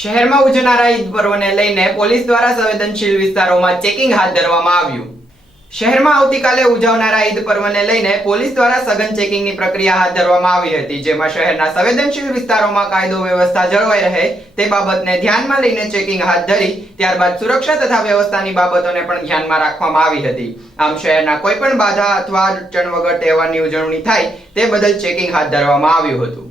શહેરમાં ઉજવનારા ઈદ પર્વને લઈને પોલીસ દ્વારા સંવેદનશીલ વિસ્તારોમાં ચેકિંગ હાથ ધરવામાં આવ્યું। શહેરમાં આવતીકાલે ઉજવનારા ઈદ પર્વને લઈને પોલીસ દ્વારા સઘન ચેકિંગની પ્રક્રિયા હાથ ધરવામાં આવી હતી, જેમાં શહેરના સંવેદનશીલ વિસ્તારોમાં કાયદો વ્યવસ્થા જળવાઈ રહે તે બાબતને ધ્યાનમાં લઈને ચેકિંગ હાથ ધરી ત્યારબાદ સુરક્ષા તથા વ્યવસ્થાની બાબતોને પણ ધ્યાનમાં રાખવામાં આવી હતી। આમ શહેરના કોઈ પણ બાધા અથવા અડચણ વગર તહેવારની ઉજવણી થાય તે બદલ ચેકિંગ હાથ ધરવામાં આવ્યું હતું।